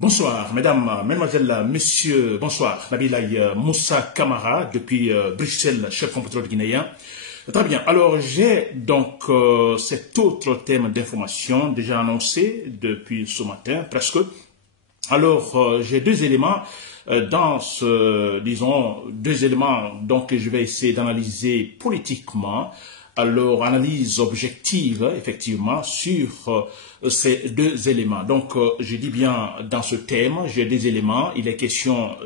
Bonsoir, mesdames, mesdemoiselles, messieurs, bonsoir. Nabilaï Moussa Kamara, depuis Bruxelles, chef compatriote guinéen. Très bien, alors j'ai donc cet autre thème d'information déjà annoncé depuis ce matin, presque. Alors, j'ai deux éléments dans ce, disons, deux éléments donc, que je vais essayer d'analyser politiquement. Alors, analyse objective, effectivement, sur ces deux éléments. Donc, je dis bien, dans ce thème, j'ai des éléments. Il est question,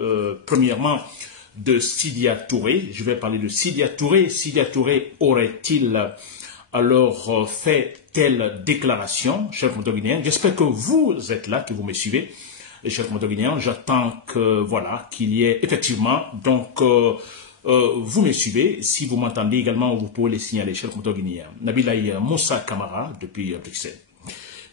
premièrement, de Sidia Touré. Je vais parler de Sidia Touré. Sidia Touré aurait-il alors fait telle déclaration, chers compatriotes? J'espère que vous êtes là, que vous me suivez, chers compatriotes. J'attends que, voilà, qu'il y ait effectivement, donc, vous me suivez. Si vous m'entendez également, vous pouvez les signaler, chers compatriotes. Nabilaï Moussa Kamara, depuis Bruxelles.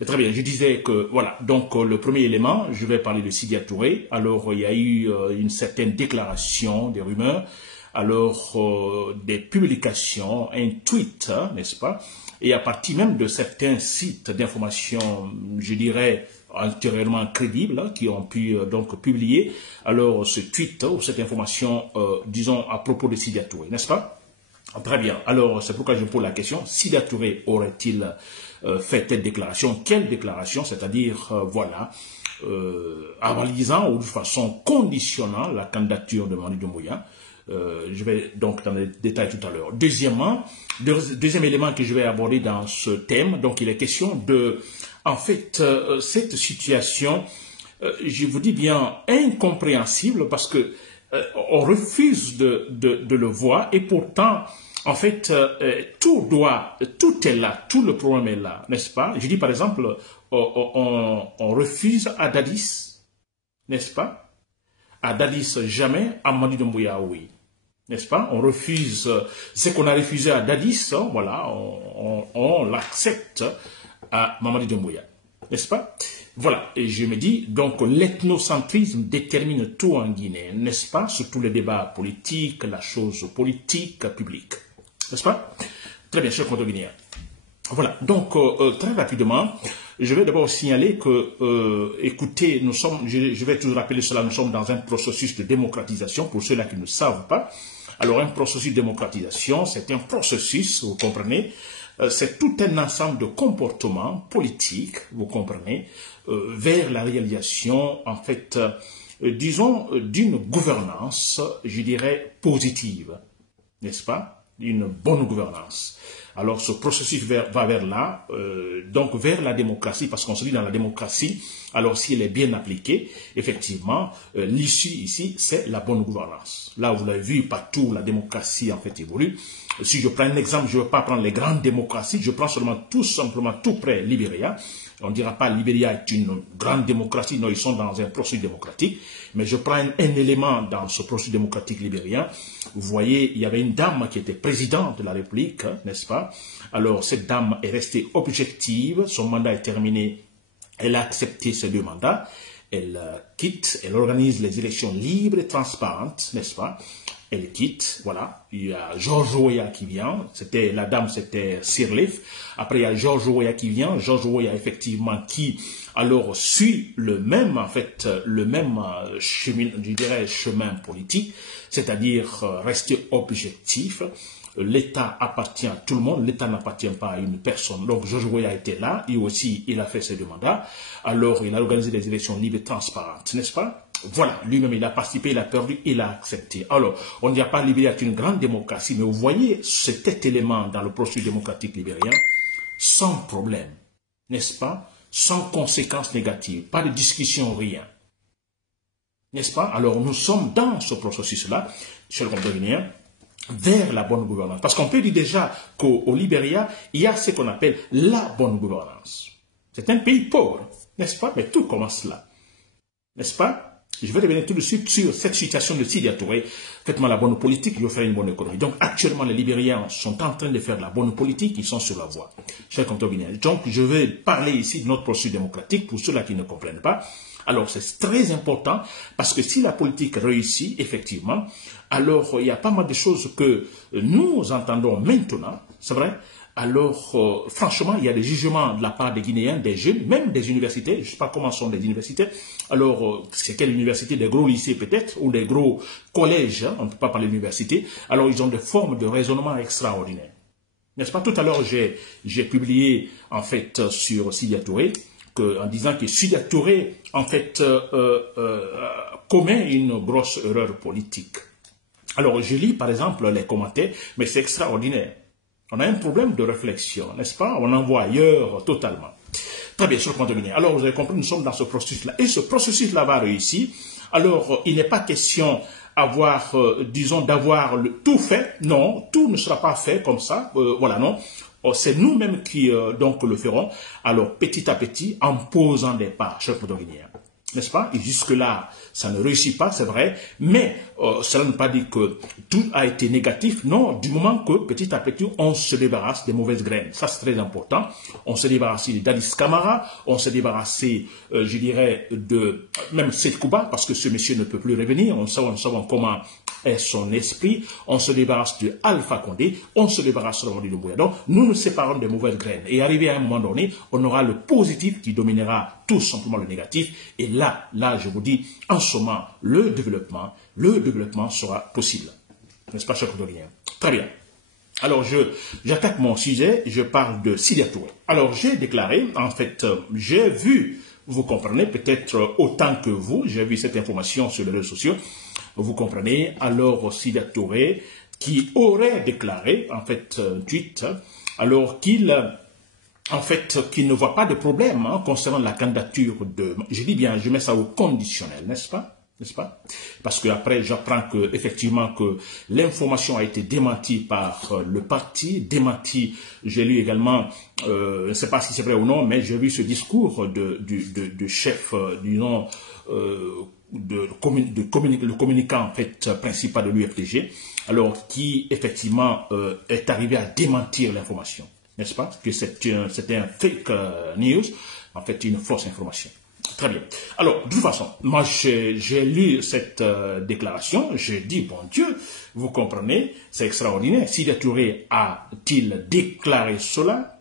Très bien, je disais que, voilà, donc le premier élément, je vais parler de Sidia Touré. Alors, il y a eu une certaine déclaration, des rumeurs, alors des publications, un tweet, n'est-ce pas? Et à partir même de certains sites d'information, je dirais, antérieurement crédibles, qui ont pu donc publier, alors ce tweet ou cette information, disons, à propos de Sidia Touré, n'est-ce pas? Très bien, alors c'est pourquoi je pose la question, Sidia Touré aurait-il fait telle déclaration? Quelle déclaration? C'est-à-dire, voilà, avalisant ou de façon conditionnant la candidature de Mamadi Doumbouya. Je vais donc dans les détails tout à l'heure. Deuxièmement, deuxième élément que je vais aborder dans ce thème, donc il est question de, en fait, cette situation, je vous dis bien, incompréhensible parce que on refuse de le voir et pourtant, en fait, tout est là, tout le problème est là, n'est-ce pas? Je dis par exemple, on refuse à Dadis, n'est-ce pas? À Dadis, jamais, à Mamadi Doumbouya, oui. N'est-ce pas? On refuse ce qu'on a refusé à Dadis, voilà, on l'accepte à Mamadi Doumbouya, n'est-ce pas? Voilà, et je me dis, donc l'ethnocentrisme détermine tout en Guinée, n'est-ce pas? Surtout les débats politiques, la chose politique, publique, n'est-ce pas? Très bien, chers compatriotes. Voilà, donc très rapidement, je vais d'abord signaler que, écoutez, nous sommes, je vais toujours rappeler cela, nous sommes dans un processus de démocratisation, pour ceux-là qui ne savent pas. Alors, un processus de démocratisation, c'est un processus, vous comprenez, c'est tout un ensemble de comportements politiques, vous comprenez, vers la réalisation, en fait, disons, d'une gouvernance, je dirais, positive, n'est-ce pas? Une bonne gouvernance. Alors ce processus va vers là, donc vers la démocratie, parce qu'on se dit dans la démocratie, alors si elle est bien appliquée, effectivement, l'issue ici, c'est la bonne gouvernance. Là, vous l'avez vu, partout, la démocratie en fait évolue. Si je prends un exemple, je ne veux pas prendre les grandes démocraties, je prends seulement tout simplement tout près Libéria. On ne dira pas Libéria est une grande démocratie, non, ils sont dans un processus démocratique. Mais je prends un élément dans ce processus démocratique libérien. Vous voyez, il y avait une dame qui était présidente de la République, n'est-ce pas? Alors, cette dame est restée objective, son mandat est terminé, elle a accepté ces deux mandats, elle quitte, elle organise les élections libres et transparentes, n'est-ce pas? Elle quitte, voilà. Il y a Georges Weah qui vient. La dame, c'était Sirleaf. Après, il y a Georges Weah qui vient. Georges Weah, effectivement, qui, alors, suit le même, en fait, le même chemin, je dirais, chemin politique. C'est-à-dire, rester objectif. L'État appartient à tout le monde, l'État n'appartient pas à une personne. Donc, Georges Weah était là, et aussi, il a fait ses deux mandats. Alors, il a organisé des élections libres et transparentes, n'est-ce pas? Voilà, lui-même, il a participé, il a perdu, il a accepté. Alors, on ne dit pas Libéria est une grande démocratie, mais vous voyez cet élément dans le processus démocratique libérien, sans problème, n'est-ce pas? Sans conséquences négatives, pas de discussion, rien. N'est-ce pas? Alors, nous sommes dans ce processus-là, chers compatriotes, vers la bonne gouvernance. Parce qu'on peut dire déjà qu'au Libéria, il y a ce qu'on appelle la bonne gouvernance. C'est un pays pauvre, n'est-ce pas? Mais tout commence là. N'est-ce pas? Je vais revenir tout de suite sur cette situation de Sidia Touré. Faites-moi la bonne politique, je vais faire une bonne économie. Donc, actuellement, les Libériens sont en train de faire la bonne politique, ils sont sur la voie. Chers compatriotes, donc, je vais parler ici de notre processus démocratique pour ceux-là qui ne comprennent pas. Alors, c'est très important parce que si la politique réussit, effectivement, alors il y a pas mal de choses que nous entendons maintenant, c'est vrai, Alors, franchement, il y a des jugements de la part des Guinéens, des jeunes, même des universités. Je ne sais pas comment sont les universités. Alors, c'est quelle université? Des gros lycées peut-être, ou des gros collèges, hein, on ne peut pas parler d'université. Alors, ils ont des formes de raisonnement extraordinaires. N'est-ce pas? Tout à l'heure, j'ai publié, en fait, sur Sidya Touré, en disant que Sidya Touré, en fait, commet une grosse erreur politique. Alors, je lis, par exemple, les commentaires, mais c'est extraordinaire. On a un problème de réflexion, n'est-ce pas? On envoie ailleurs totalement. Très bien, sur le compte Guinée. Alors, vous avez compris, nous sommes dans ce processus-là. Et ce processus-là va réussir. Alors, il n'est pas question disons, d'avoir tout fait. Non, tout ne sera pas fait comme ça. Voilà, non. C'est nous-mêmes qui, donc, le ferons. Alors, petit à petit, en posant des pas, cher compte Guinéen. N'est-ce pas? Et jusque-là, ça ne réussit pas, c'est vrai, mais cela ne veut pas dire que tout a été négatif. Non, du moment que petit à petit, on se débarrasse des mauvaises graines. Ça, c'est très important. On s'est débarrassé d'Addis Camara, on s'est débarrassé, je dirais, de même Seyd Kouba, parce que ce monsieur ne peut plus revenir. Nous savons comment est son esprit. On se débarrasse de Alpha Condé, on se débarrasse de Doumbouya. Donc, nous nous séparons des mauvaises graines. Et arrivé à un moment donné, on aura le positif qui dominera tout simplement le négatif. Et là, je vous dis, en ce moment, le développement sera possible. N'est-ce pas, cher Cordolien? Très bien. Alors, j'attaque mon sujet, je parle de Sidya Touré. Alors, j'ai déclaré, en fait, j'ai vu, vous comprenez, peut-être autant que vous, j'ai vu cette information sur les réseaux sociaux, vous comprenez, alors Sidya Touré, qui aurait déclaré, en fait, un tweet, alors qu'il... En fait, qu'il ne voit pas de problème concernant la candidature de... Je dis bien, je mets ça au conditionnel, n'est-ce pas? N'est-ce pas? Parce qu'après, j'apprends effectivement que l'information a été démentie par le parti, démentie, j'ai lu également, je ne sais pas si c'est vrai ou non, mais j'ai vu ce discours du chef, disons, le communicant en fait, principal de l'UFDG, alors qui effectivement est arrivé à démentir l'information. N'est-ce pas? Que c'était un fake news, en fait une fausse information. Très bien. Alors, de toute façon, moi j'ai lu cette déclaration, j'ai dit, bon Dieu, vous comprenez, c'est extraordinaire. Sidya Touré a-t-il déclaré cela?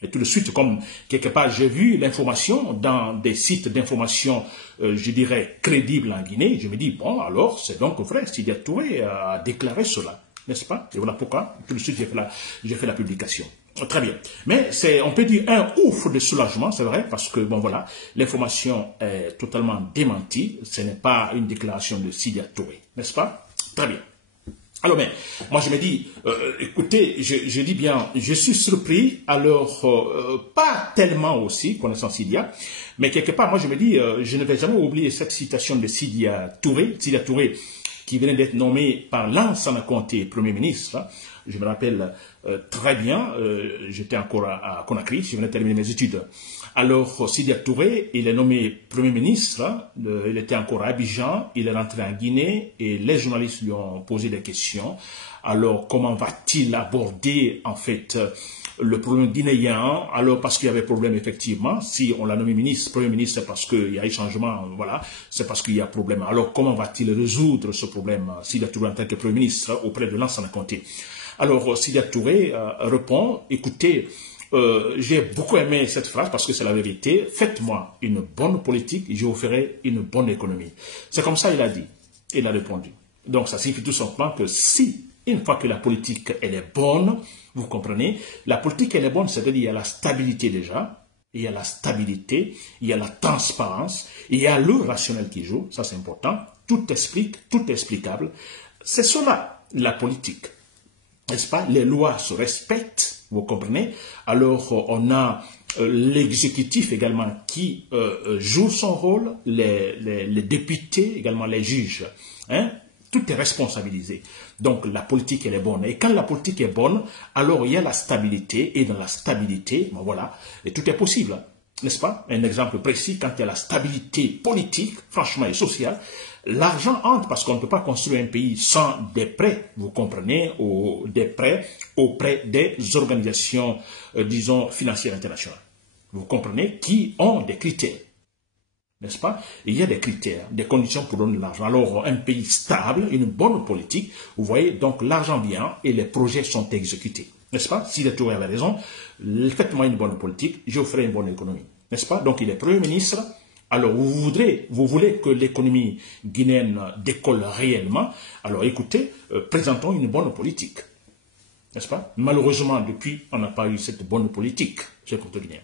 Et tout de suite, comme quelque part j'ai vu l'information dans des sites d'information, je dirais, crédibles en Guinée, je me dis, bon, alors c'est donc vrai, Sidya Touré a déclaré cela, n'est-ce pas? Et voilà pourquoi, tout de suite, j'ai fait la publication. Très bien. Mais on peut dire un ouf de soulagement, c'est vrai, parce que, bon voilà, l'information est totalement démentie. Ce n'est pas une déclaration de Sidya Touré, n'est-ce pas? Très bien. Alors, mais, moi je me dis, écoutez, je dis bien, je suis surpris, alors, pas tellement aussi, connaissant Sidya, mais quelque part, moi je me dis, je ne vais jamais oublier cette citation de Sidya Touré, qui venait d'être nommé par Lansana Conté, Premier ministre, hein. Je me rappelle très bien, j'étais encore à Conakry, je venais de terminer mes études. Alors, Sidya Touré, il est nommé Premier ministre, hein, il était encore à Abidjan, il est rentré en Guinée et les journalistes lui ont posé des questions. Alors, comment va-t-il aborder, en fait, le problème guinéen? Alors, parce qu'il y avait problème, effectivement, si on l'a nommé ministre, Premier ministre, c'est parce qu'il y a eu changement, voilà, c'est parce qu'il y a problème. Alors, comment va-t-il résoudre ce problème, Sidya Touré, en tant que Premier ministre, auprès de Lansana Conté? Alors, Sidya Touré répond, écoutez, j'ai beaucoup aimé cette phrase parce que c'est la vérité. Faites-moi une bonne politique, je vous ferai une bonne économie. C'est comme ça il a dit, il a répondu. Donc, ça signifie tout simplement que si, une fois que la politique, elle est bonne, vous comprenez, la politique, elle est bonne, c'est-à-dire qu'il y a la stabilité déjà, il y a la stabilité, il y a la transparence, il y a le rationnel qui joue, ça c'est important, tout explique, tout est explicable. C'est cela, la politique. N'est-ce pas? Les lois se respectent, vous comprenez? Alors, on a l'exécutif également qui joue son rôle, les députés, également les juges. Hein? Tout est responsabilisé. Donc, la politique, elle est bonne. Et quand la politique est bonne, alors il y a la stabilité. Et dans la stabilité, ben voilà, et tout est possible. N'est-ce pas? Un exemple précis, quand il y a la stabilité politique, franchement, et sociale, l'argent entre parce qu'on ne peut pas construire un pays sans des prêts, vous comprenez, des prêts auprès des organisations, disons, financières internationales. Vous comprenez, qui ont des critères, n'est-ce pas? Il y a des critères, des conditions pour donner de l'argent. Alors, un pays stable, une bonne politique, vous voyez, donc l'argent vient et les projets sont exécutés. n'est-ce pas? Si Touré avait raison, faites-moi une bonne politique, je vous ferai une bonne économie, n'est-ce pas? Donc il est Premier ministre. Alors vous voulez que l'économie guinéenne décolle réellement, alors écoutez, présentons une bonne politique, n'est-ce pas? Malheureusement, depuis, on n'a pas eu cette bonne politique, chers Guinéens.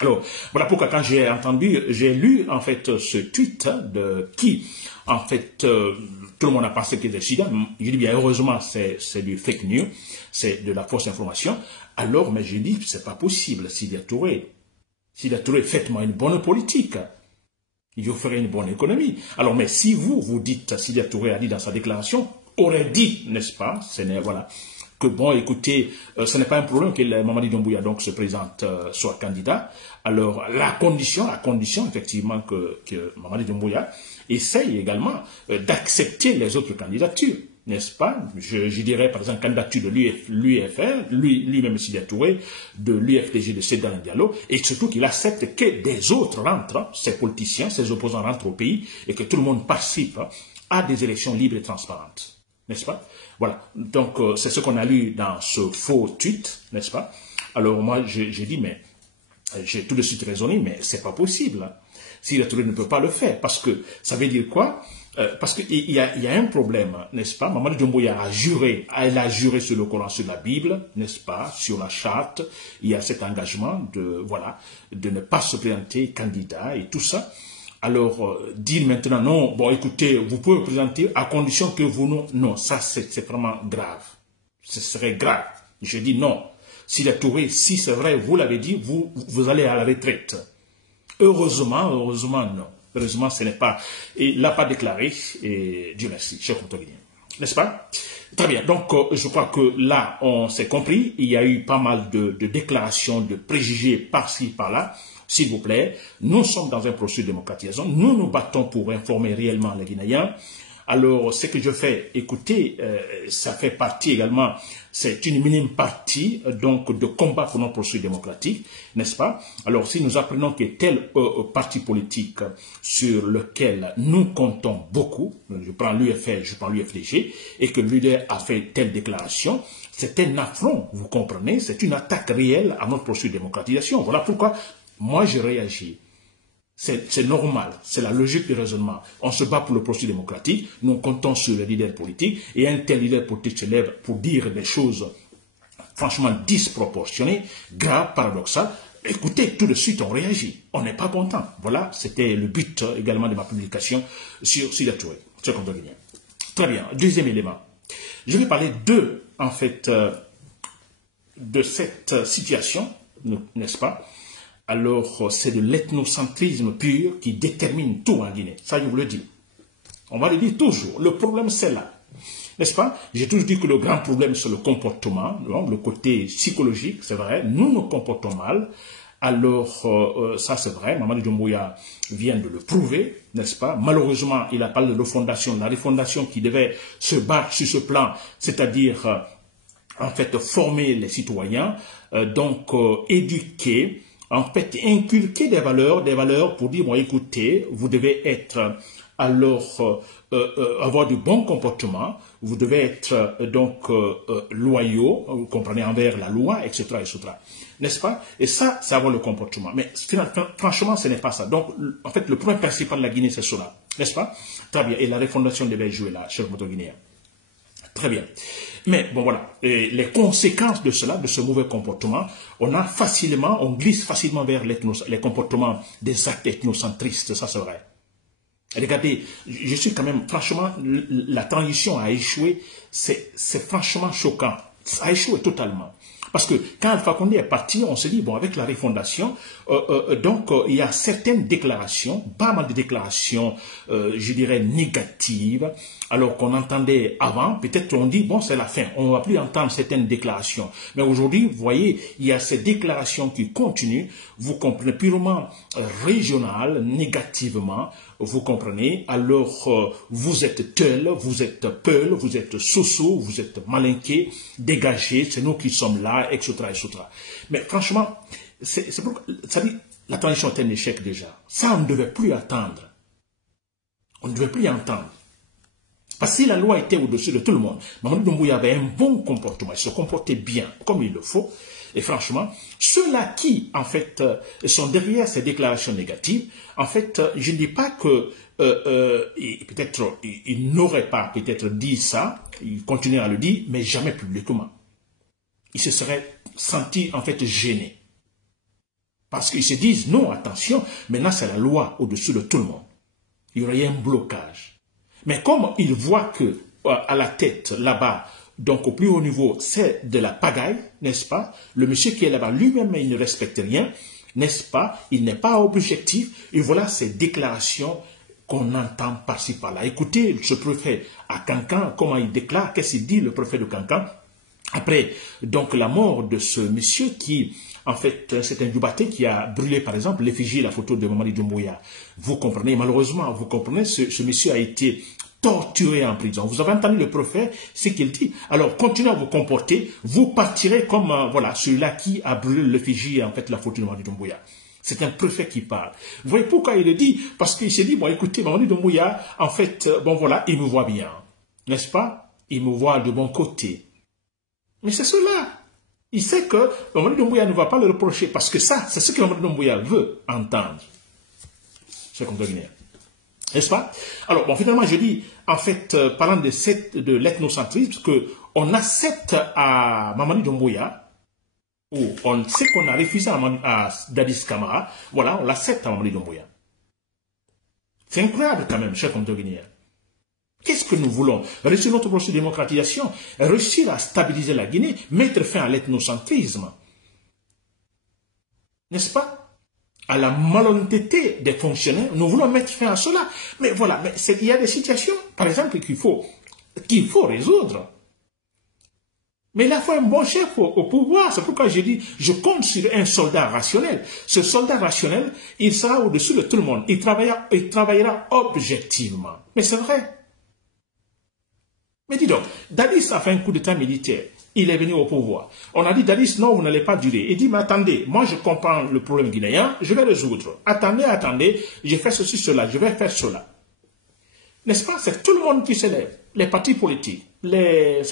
Alors, voilà pourquoi quand j'ai lu en fait ce tweet de qui, en fait, tout le monde a pensé qu'il était Sida. Je dis bien, heureusement, c'est du fake news, c'est de la fausse information. Alors, mais j'ai dit, c'est pas possible, Sida Touré, faites-moi une bonne politique. Je vous ferai une bonne économie. Alors, mais si vous dites, Sida Touré a dit dans sa déclaration, aurait dit, n'est-ce pas, voilà, que bon, écoutez, ce n'est pas un problème que Mamadi Doumbouya donc se présente, soit candidat. Alors, la condition effectivement que Mamadi Doumbouya essaye également d'accepter les autres candidatures, n'est-ce pas? Je dirais par exemple candidature de l'UFR, lui-même Sida Touré, de l'UFDG de Sedan Diallo, et surtout qu'il accepte que des autres rentrent, ces politiciens, ces opposants rentrent au pays, et que tout le monde participe à des élections libres et transparentes. N'est-ce pas? Voilà. Donc, c'est ce qu'on a lu dans ce faux tweet, n'est-ce pas? Alors, moi, j'ai dit, mais j'ai tout de suite raisonné, mais c'est pas possible. Hein. Sida Touré ne peut pas le faire, parce que ça veut dire quoi? Parce qu'il y a un problème, n'est-ce pas? Mamadi Doumbouya elle a juré sur le Coran, sur la Bible, n'est-ce pas? Sur la charte, il y a cet engagement de ne pas se présenter candidat et tout ça. Alors, dire maintenant, non, bon, écoutez, vous pouvez vous présenter à condition que vous... Non, ça, c'est vraiment grave. Ce serait grave. Je dis non. Sida Touré, si c'est vrai, vous l'avez dit, vous allez à la retraite. Heureusement, non. Heureusement, ce n'est pas... Et il l'a pas déclaré, et Dieu merci, cher Guinéen. N'est-ce pas? Très bien. Donc, je crois que là, on s'est compris. Il y a eu pas mal de déclarations, de préjugés par-ci, par-là. S'il vous plaît, nous sommes dans un processus de démocratisation. Nous nous battons pour informer réellement les Guinéens. Alors, ce que je fais, écoutez, ça fait partie également, c'est une minime partie donc de combat pour notre processus démocratique, n'est-ce pas? Alors, si nous apprenons que tel parti politique sur lequel nous comptons beaucoup, je prends l'UFR, je prends l'UFDG, et que le leader a fait telle déclaration, c'est un affront, vous comprenez? C'est une attaque réelle à notre processus de démocratisation. Voilà pourquoi moi je réagis. C'est normal, c'est la logique du raisonnement. On se bat pour le processus démocratique, nous comptons sur les leaders politiques, et un tel leader politique se lève pour dire des choses franchement disproportionnées, graves, paradoxales. Écoutez, tout de suite on réagit, on n'est pas content. Voilà, c'était le but également de ma publication sur Sida Touré. Très bien, deuxième élément. Je vais parler en fait, de cette situation, n'est-ce pas? Alors, c'est de l'ethnocentrisme pur qui détermine tout en Guinée. Ça, je vous le dis. On va le dire toujours. Le problème, c'est là. N'est-ce pas? J'ai toujours dit que le grand problème, c'est le comportement, le côté psychologique, c'est vrai. Nous nous comportons mal. Alors, ça, c'est vrai. Mamadi Doumbouya vient de le prouver, n'est-ce pas? Malheureusement, il a parlé de refondation. La refondation qui devait se battre sur ce plan, c'est-à-dire, en fait, former les citoyens, donc éduquer, en fait, inculquer des valeurs pour dire, bon, écoutez, vous devez être, alors, avoir du bon comportement, vous devez être, donc, loyaux, vous comprenez, envers la loi, etc., etc. N'est-ce pas? Et ça, c'est avoir le comportement. Mais, franchement, ce n'est pas ça. Donc, en fait, le point principal de la Guinée, c'est cela. N'est-ce pas? Très bien. Et la refondation devait jouer là, cher Guinéen. Très bien. Mais bon voilà, et les conséquences de cela, de ce mauvais comportement, on glisse facilement vers les comportements des actes ethnocentristes, ça c'est vrai. Regardez, je suis quand même, franchement, la transition a échoué, c'est franchement choquant, ça a échoué totalement. Parce que quand Alpha Condé est parti, on se dit, bon, avec la refondation, donc il y a certaines déclarations, pas mal de déclarations, je dirais, négatives, alors qu'on entendait avant, peut-être on dit, bon, c'est la fin, on ne va plus entendre certaines déclarations. Mais aujourd'hui, vous voyez, il y a ces déclarations qui continuent, vous comprenez, purement régionales, négativement, vous comprenez, alors vous êtes tel, vous êtes peul, vous êtes soso, vous êtes malinqué, dégagé, c'est nous qui sommes là, etc., etc. Mais franchement, c'est pourquoi, ça dit, la transition est un échec déjà. Ça, on ne devait plus attendre. On ne devait plus entendre. Parce que si la loi était au-dessus de tout le monde, Mamadou Doumbouya avait un bon comportement, il se comportait bien, comme il le faut. Et franchement, ceux-là qui, en fait, sont derrière ces déclarations négatives, en fait, je ne dis pas que peut-être il n'aurait pas peut-être dit ça, il continuait à le dire, mais jamais publiquement. Il se serait senti, en fait, gêné. Parce qu'ils se disent, non, attention, maintenant c'est la loi au-dessus de tout le monde. Il y aurait un blocage. Mais comme ils voient que à la tête, là-bas, donc au plus haut niveau, c'est de la pagaille, n'est-ce pas? Le monsieur qui est là-bas, lui-même, il ne respecte rien, n'est-ce pas? Il n'est pas objectif. Et voilà ces déclarations qu'on entend par-ci par-là. Écoutez ce préfet à Cancan, comment il déclare, qu'est-ce qu'il dit, le préfet de Cancan? Après, donc, la mort de ce monsieur qui, en fait, c'est un Dubaté qui a brûlé, par exemple, l'effigie et la photo de Mamadi Doumbouya. Vous comprenez, malheureusement, vous comprenez, ce monsieur a été torturé en prison. Vous avez entendu le prophète, ce qu'il dit. Alors, continuez à vous comporter, vous partirez comme, voilà, celui-là qui a brûlé l'effigie, en fait, la photo de Mamadi Doumbouya. C'est un préfet qui parle. Vous voyez pourquoi il le dit? Parce qu'il s'est dit, bon, écoutez, Mamadi Doumbouya, en fait, bon, voilà, il me voit bien. N'est-ce pas? Il me voit de bon côté. Mais c'est cela. Il sait que Mamadi Doumbouya ne va pas le reprocher parce que ça, c'est ce que Mamadi Doumbouya veut entendre. C'est comme ça. N'est-ce pas? Alors, bon, finalement, je dis, en fait, parlant de l'ethnocentrisme, qu'on accepte à Mamadi Doumbouya, ou on sait qu'on a refusé à Dadis Camara, voilà, on l'accepte à Mamadi Doumbouya. C'est incroyable quand même, cher Guinéen. Qu'est-ce que nous voulons? Réussir notre processus de démocratisation, réussir à stabiliser la Guinée, mettre fin à l'ethnocentrisme. N'est-ce pas? À la malhonnêteté des fonctionnaires, nous voulons mettre fin à cela. Mais voilà, mais il y a des situations, par exemple, qu'il faut résoudre. Mais il faut un bon chef au pouvoir. C'est pourquoi je dis, je compte sur un soldat rationnel. Ce soldat rationnel, il sera au-dessus de tout le monde. Il travaillera objectivement. Mais c'est vrai. Mais dis donc, Dadis a fait un coup d'état militaire. Il est venu au pouvoir. On a dit, Dadis, non, vous n'allez pas durer. Il dit, mais attendez, moi je comprends le problème guinéen, je vais résoudre. Attendez, je fais ceci, cela, je vais faire cela. N'est-ce pas? C'est tout le monde qui se lève. Les partis politiques, les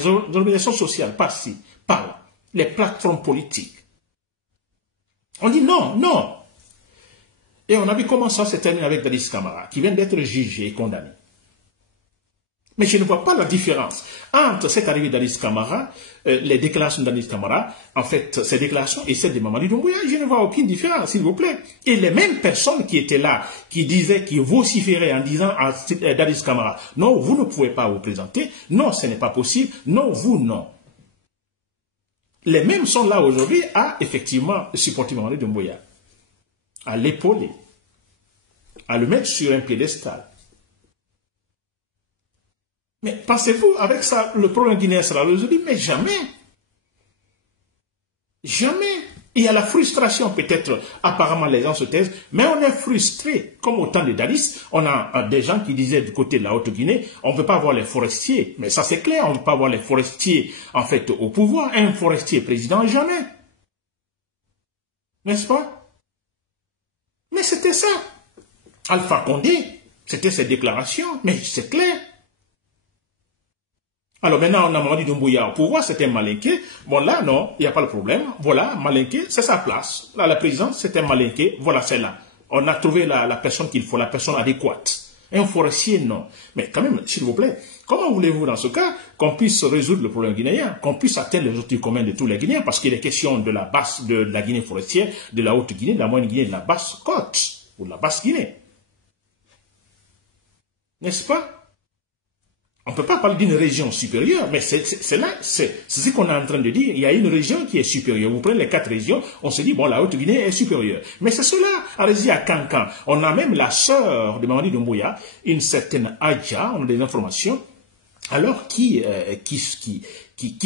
organisations sociales, par-ci, par-là, les plateformes politiques. On dit non, non. Et on a vu comment ça s'est terminé avec Dadis Camara, qui vient d'être jugé et condamné. Mais je ne vois pas la différence entre cette arrivée d'Adis Camara, les déclarations d'Adis Camara, en fait, ces déclarations et celles de Mamadi Doumbouya. Je ne vois aucune différence, s'il vous plaît. Et les mêmes personnes qui étaient là, qui disaient, qui vociféraient en disant à Dadis Camara, non, vous ne pouvez pas vous présenter, non, ce n'est pas possible, non, vous, non. Les mêmes sont là aujourd'hui à, effectivement, supporter Mamadi Doumbouya, à l'épauler, à le mettre sur un piédestal. Mais pensez-vous, avec ça, le problème guinéen sera résolu? Mais jamais. Jamais. Il y a la frustration, peut-être, apparemment les gens se taisent, mais on est frustré. Comme au temps de Dadis, on a des gens qui disaient du côté de la Haute-Guinée, on ne veut pas voir les forestiers. Mais ça c'est clair, on ne veut pas voir les forestiers, en fait, au pouvoir. Un forestier président, jamais. N'est-ce pas? Mais c'était ça. Alpha Condé, c'était ses déclarations, mais c'est clair. Alors maintenant, on a Mamadi Doumbouya au pouvoir, c'est un malinqué. Bon là, non, il n'y a pas de problème. Voilà, malinqué, c'est sa place. Là, la présidence, c'est un malinqué. Voilà, c'est là. On a trouvé la personne qu'il faut, la personne adéquate. Un forestier, non. Mais quand même, s'il vous plaît, comment voulez-vous dans ce cas qu'on puisse résoudre le problème guinéen, qu'on puisse atteindre les objectifs communs de tous les Guinéens, parce qu'il est question de la Guinée forestière, de la Haute-Guinée, de la Moyenne-Guinée, de la Basse-Côte, ou de la Basse-Guinée. N'est-ce pas? On ne peut pas parler d'une région supérieure, mais c'est ce qu'on est en train de dire. Il y a une région qui est supérieure. Vous prenez les 4 régions, on se dit, bon, la Haute-Guinée est supérieure. Mais c'est cela, allez-y à Cancan. On a même la sœur de Mamadi Doumbouya, une certaine Adja, on a des informations, alors qui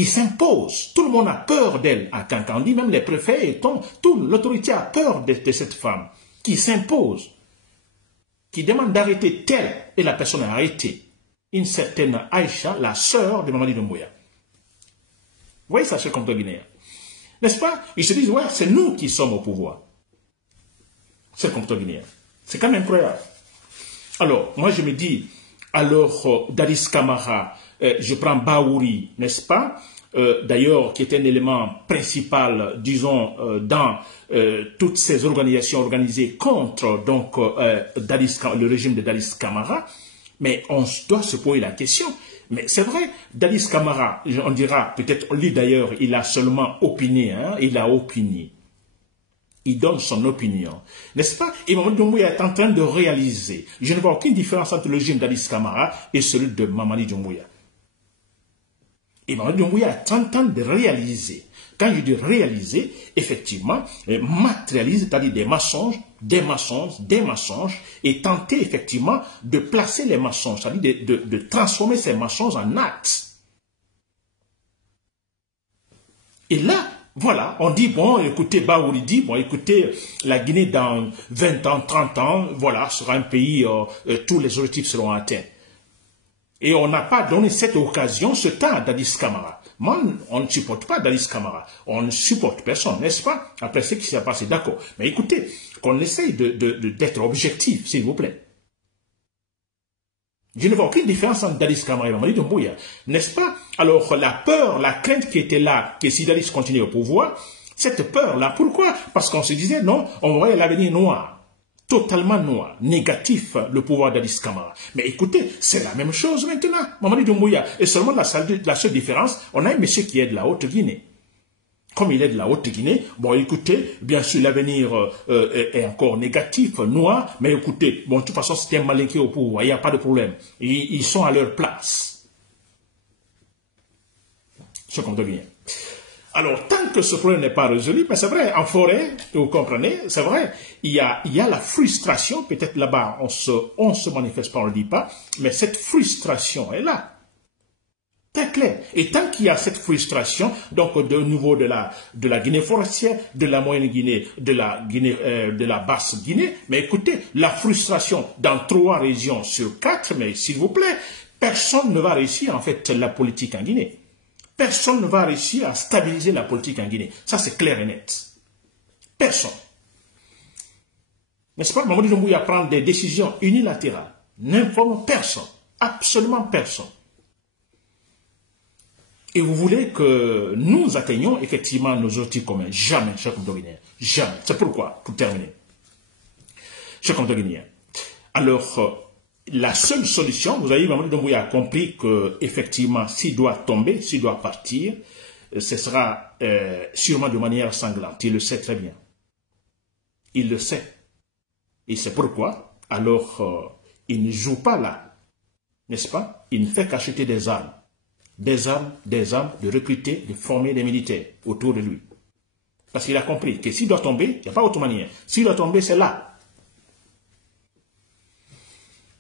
s'impose. Tout le monde a peur d'elle à Cancan. On dit même les préfets et toute l'autorité a peur de cette femme qui s'impose, qui demande d'arrêter telle, et la personne a arrêté. Une certaine Aïcha, la sœur de Mamadi Doumbouya. Vous voyez ça, cher compteur guinéen? N'est-ce pas? Ils se disent, ouais, c'est nous qui sommes au pouvoir. C'est le compteur guinéen. C'est quand même incroyable. Alors, moi je me dis, Alors, Dadis Camara, je prends Baouri, n'est-ce pas? D'ailleurs, qui est un élément principal, disons, dans toutes ces organisations organisées contre donc le régime de Dadis Camara. Mais on doit se poser la question. Mais c'est vrai, Dadis Camara, on dira, peut-être lui d'ailleurs, il a seulement opiné, hein, il a opiné. Il donne son opinion, n'est-ce pas? Et Mamadi Doumbouya est en train de réaliser. Je ne vois aucune différence entre le régime d'Adis Camara et celui de Mamadi Doumbouya. Et Mamadi Doumbouya est en train de réaliser. Quand je dis réaliser, effectivement, matérialiser, c'est-à-dire des mensonges, et tenter effectivement de placer les mensonges, c'est-à-dire de transformer ces mensonges en actes. Et là, voilà, on dit, bon, écoutez, Baouri dit, bon, écoutez, la Guinée dans 20 ans, 30 ans, voilà, sera un pays, tous les objectifs seront atteints. Et on n'a pas donné cette occasion, ce temps à Dadis Camara. Moi, on ne supporte pas Dadis Camara. On ne supporte personne, n'est-ce pas? Après ce qui s'est passé, d'accord. Mais écoutez, qu'on essaye d'être objectif, s'il vous plaît. Je ne vois aucune différence entre Dadis Camara et Mamadi Doumbouya, n'est-ce pas? Alors, la peur, la crainte qui était là, que si Dadis continue au pouvoir, cette peur-là, pourquoi? Parce qu'on se disait, non, on voyait l'avenir noir, totalement noir, négatif, le pouvoir d'Adis Camara. Mais écoutez, c'est la même chose maintenant, Mamadi Doumbouya. Et seulement la seule différence, on a un monsieur qui est de la Haute-Guinée. Comme il est de la Haute-Guinée, bon, écoutez, bien sûr, l'avenir est encore négatif, noir, mais écoutez, bon, de toute façon, c'est un malin qui est au pouvoir, il n'y a pas de problème. Ils sont à leur place. Ce qu'on devient. Alors, tant que ce problème n'est pas résolu, mais c'est vrai, en forêt, vous comprenez, c'est vrai, il y a la frustration, peut-être là-bas, on se manifeste pas, on ne le dit pas, mais cette frustration est là. Très clair. Et tant qu'il y a cette frustration, donc au niveau de la Guinée forestière, de la moyenne Guinée, de la basse Guinée, mais écoutez, la frustration dans 3 régions sur 4, mais s'il vous plaît, personne ne va réussir en fait la politique en Guinée. Personne ne va réussir à stabiliser la politique en Guinée. Ça c'est clair et net. Personne. N'est-ce pas? Mamadi Doumbouya prend des décisions unilatérales. N'informe personne. Absolument personne. Et vous voulez que nous atteignions effectivement nos objectifs communs. Jamais, chers Guinéens. Jamais. C'est pourquoi, pour terminer. Chers Guinéens. Alors, la seule solution, vous avez Mamadi Doumbouya a compris que effectivement, s'il doit tomber, s'il doit partir, ce sera sûrement de manière sanglante. Il le sait très bien. Il le sait. Et c'est pourquoi, alors, il ne joue pas là. N'est-ce pas? Il ne fait qu'acheter des armes. Des armes, de recruter, de former des militaires autour de lui. Parce qu'il a compris que s'il doit tomber, il n'y a pas autre manière. S'il doit tomber, c'est là.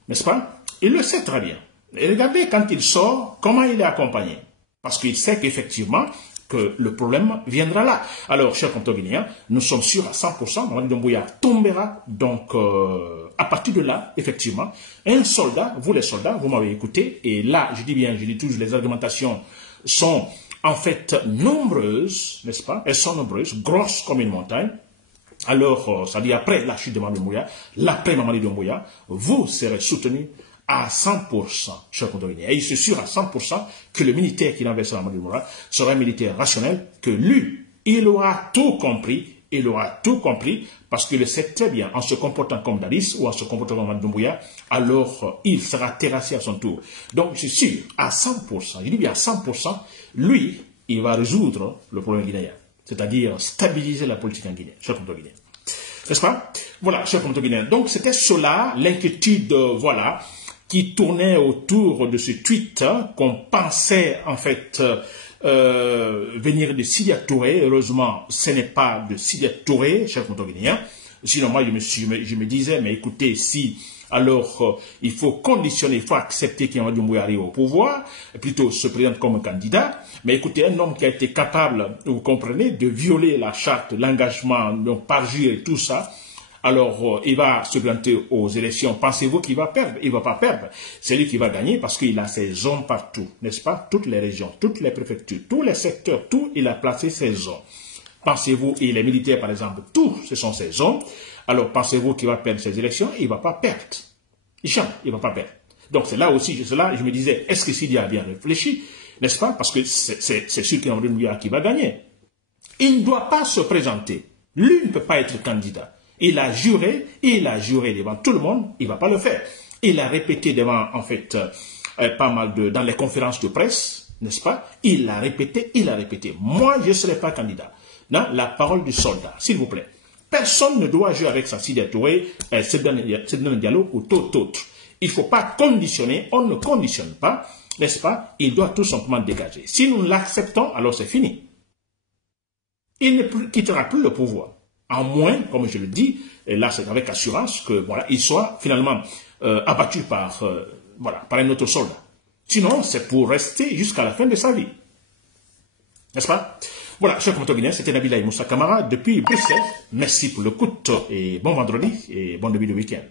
N'est-ce pas? Il le sait très bien. Et regardez quand il sort, comment il est accompagné. Parce qu'il sait qu'effectivement, que le problème viendra là. Alors, chers Guinéens, nous sommes sûrs à 100%, Mamadi Doumbouya tombera. Donc, à partir de là, effectivement, un soldat, vous les soldats, vous m'avez écouté, et là, je dis bien, je dis toujours, les argumentations sont en fait nombreuses, n'est-ce pas? Elles sont nombreuses, grosses comme une montagne. Alors, ça dit après la chute de Mamadi Doumbouya, l'après Mamadi Doumbouya, vous serez soutenus à 100%, chers Guinéens. Et il se sûr à 100% que le militaire qui l'enverse Mamadi Doumbouya sera un militaire rationnel, que lui, il aura tout compris. Il aura tout compris parce qu'il le sait très bien, en se comportant comme Dadis ou en se comportant comme Mamadi Doumbouya, alors il sera terrassé à son tour. Donc je suis sûr, à 100%, je dis bien à 100%, lui, il va résoudre le problème guinéen, c'est-à-dire stabiliser la politique en Guinée, chers Guinéens. N'est-ce pas? Voilà, chers Guinéens. Donc c'était cela, l'inquiétude, voilà, qui tournait autour de ce tweet qu'on pensait en fait venir de Sidia Touré. Heureusement, ce n'est pas de Sidia Touré, chers Guinéens. Sinon, moi, je me disais, mais écoutez, si alors il faut conditionner, il faut accepter qu'il y ait un Doumbouya arrive au pouvoir, plutôt se présente comme candidat. Mais écoutez, un homme qui a été capable, vous comprenez, de violer la charte, l'engagement, donc parjure et tout ça. Alors, il va se présenter aux élections. Pensez-vous qu'il va perdre? Il ne va pas perdre. C'est lui qui va gagner parce qu'il a ses hommes partout, n'est-ce pas? Toutes les régions, toutes les préfectures, tous les secteurs, tout, il a placé ses hommes. Pensez-vous, et les militaires par exemple, tous, ce sont ses hommes. Alors, pensez-vous qu'il va perdre ces élections? Il ne va pas perdre. Jamais, il ne va pas perdre. Donc c'est là aussi, je me disais, est-ce que Sidi a bien réfléchi, n'est-ce pas? Parce que c'est sûr qu'il y a qui va gagner. Il ne doit pas se présenter. Lui ne peut pas être candidat. Il a juré devant tout le monde, il ne va pas le faire. Il a répété devant, en fait, pas mal dans les conférences de presse, n'est-ce pas? Il a répété. Moi, je ne serai pas candidat. Non, la parole du soldat, s'il vous plaît. Personne ne doit jouer avec ça, Sidya Touré, Seydina Diallo ou tout autre. Il ne faut pas conditionner, on ne conditionne pas, n'est-ce pas? Il doit tout simplement dégager. Si nous l'acceptons, alors c'est fini. Il ne quittera plus le pouvoir. À moins, comme je le dis, et là c'est avec assurance, que voilà, il soit finalement abattu par un autre soldat. Sinon, c'est pour rester jusqu'à la fin de sa vie. N'est-ce pas? Voilà, chers commentateurs guinéens, c'était Nabila Moussa Kamara depuis Bruxelles. Merci pour l'écoute et bon vendredi et bon début de week-end.